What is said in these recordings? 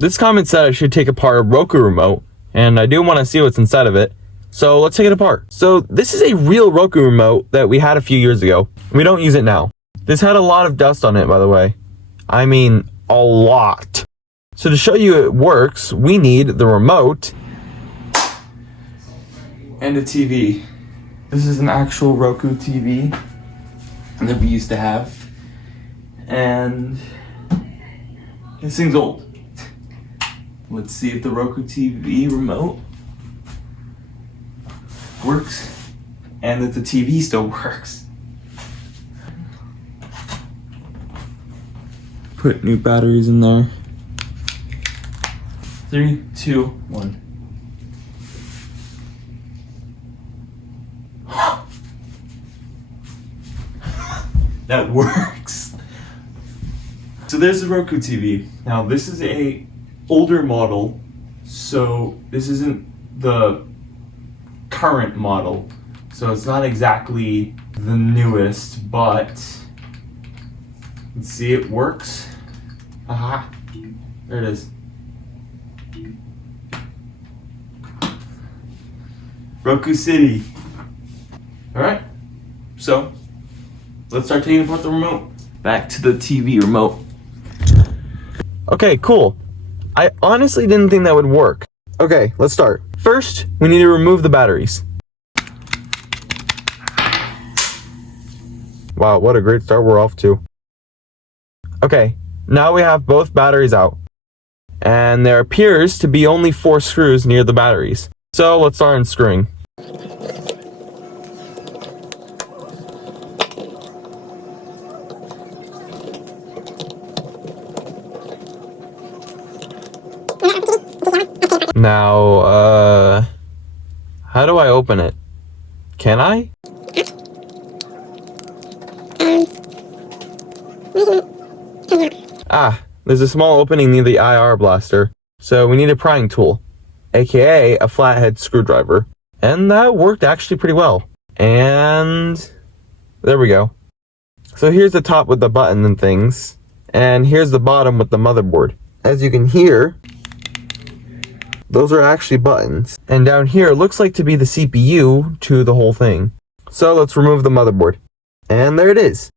This comment said I should take apart a Roku remote, and I do want to see what's inside of it. So let's take it apart. So this is a real Roku remote that we had a few years ago. We don't use it now. This had a lot of dust on it, by the way. I mean, a lot. So to show you it works, we need the remote and a TV. This is an actual Roku TV that we used to have. And this thing's old. Let's see if the Roku TV remote works and that the TV still works. Put new batteries in there. 3, 2, 1. That works. So there's the Roku TV. Now this is a older model, so this isn't the current model. So it's not exactly the newest, but let's see, it works. Aha, there it is. Roku City. All right, so let's start taking apart the remote. Back to the TV remote. Okay, cool. I honestly didn't think that would work. Okay, let's start. First, we need to remove the batteries. Wow, what a great start we're off to. Okay, now we have both batteries out. And there appears to be only 4 screws near the batteries. So let's start unscrewing. Now, how do I open it? Can I? Ah, there's a small opening near the IR blaster, so we need a prying tool, aka a flathead screwdriver. And that worked actually pretty well. And there we go. So here's the top with the button and things, and here's the bottom with the motherboard. As you can hear, those are actually buttons. And down here looks like to be the CPU to the whole thing. So let's remove the motherboard. And there it is.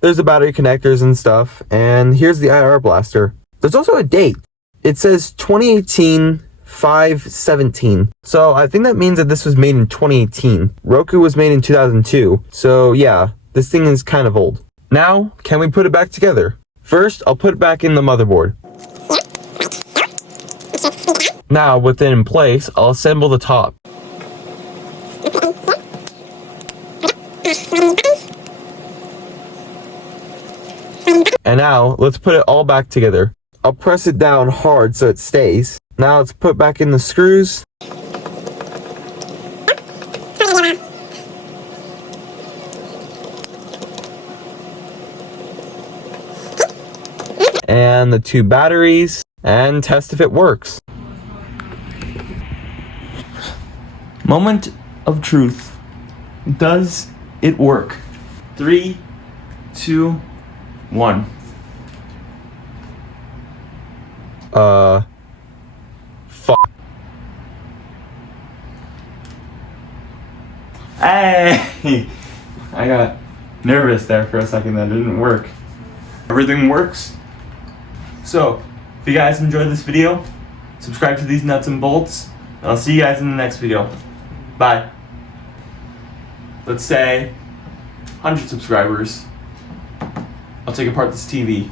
There's the battery connectors and stuff. And here's the IR blaster. There's also a date. It says 2018-5/17. So I think that means that this was made in 2018. Roku was made in 2002. So yeah, this thing is kind of old. Now, can we put it back together? First, I'll put it back in the motherboard. Now, with it in place, I'll assemble the top. And now, let's put it all back together. I'll press it down hard so it stays. Now let's put back in the screws. And the 2 batteries, and test if it works. Moment of truth. Does it work? 3, 2, 1. Fuck. Hey! I got nervous there for a second. That didn't work. Everything works. So, if you guys enjoyed this video, subscribe to these nuts and bolts, and I'll see you guys in the next video. Bye. Let's say 100 subscribers. I'll take apart this TV.